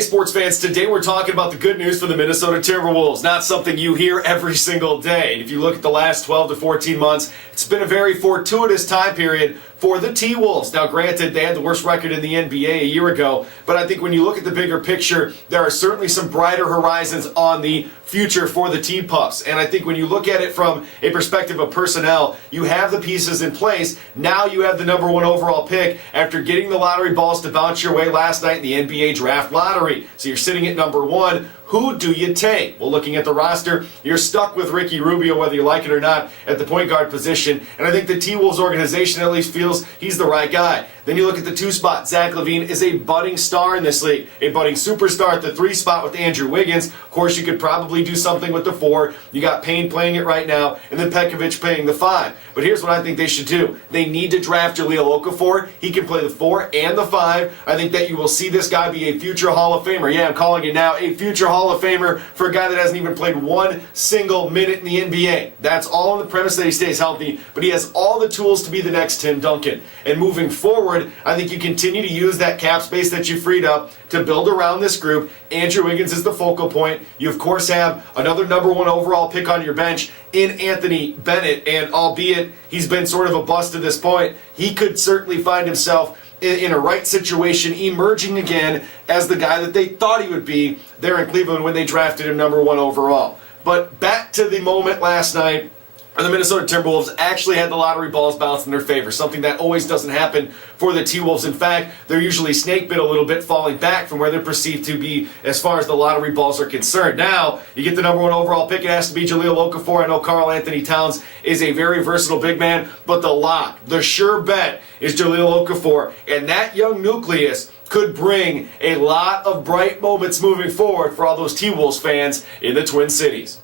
Hey sports fans, today we're talking about the good news for the Minnesota Timberwolves. Not something you hear every single day. And if you look at the last 12 to 14 months, it's been a very fortuitous time period for the T-Wolves. Now granted, they had the worst record in the NBA a year ago, but I think when you look at the bigger picture, there are certainly some brighter horizons on the future for the T-Puffs. And I think when you look at it from a perspective of personnel, you have the pieces in place. Now you have the number 1 overall pick after getting the lottery balls to bounce your way last night in the NBA draft lottery. So you're sitting at number 1. Who do you take? Well, looking at the roster, you're stuck with Ricky Rubio, whether you like it or not, at the point guard position. And I think the T-Wolves organization at least feels he's the right guy. Then you look at the 2 spot. Zach LaVine is a budding star in this league, a budding superstar at the 3 spot with Andrew Wiggins. Of course, you could probably do something with the 4. You got Payne playing it right now, and then Pekovic playing the 5. But here's what I think they should do. They need to draft Jahlil Okafor. He can play the 4 and the 5. I think that you will see this guy be a future Hall of Famer. Yeah, I'm calling it now a future Hall of Famer for a guy that hasn't even played one single minute in the NBA. That's all on the premise that he stays healthy, but he has all the tools to be the next Tim Duncan. And moving forward, I think you continue to use that cap space that you freed up to build around this group. Andrew Wiggins is the focal point. You, of course, have another number 1 overall pick on your bench in Anthony Bennett, and albeit he's been sort of a bust to this point, he could certainly find himself in a right situation, emerging again as the guy that they thought he would be there in Cleveland when they drafted him number 1 overall. But back to the moment last night, the Minnesota Timberwolves actually had the lottery balls bounce in their favor, something that always doesn't happen for the T-Wolves. In fact, they're usually snake bit a little bit, falling back from where they're perceived to be as far as the lottery balls are concerned. Now, you get the number 1 overall pick. It has to be Jahlil Okafor. I know Karl Anthony Towns is a very versatile big man, but the lock, the sure bet, is Jahlil Okafor. And that young nucleus could bring a lot of bright moments moving forward for all those T-Wolves fans in the Twin Cities.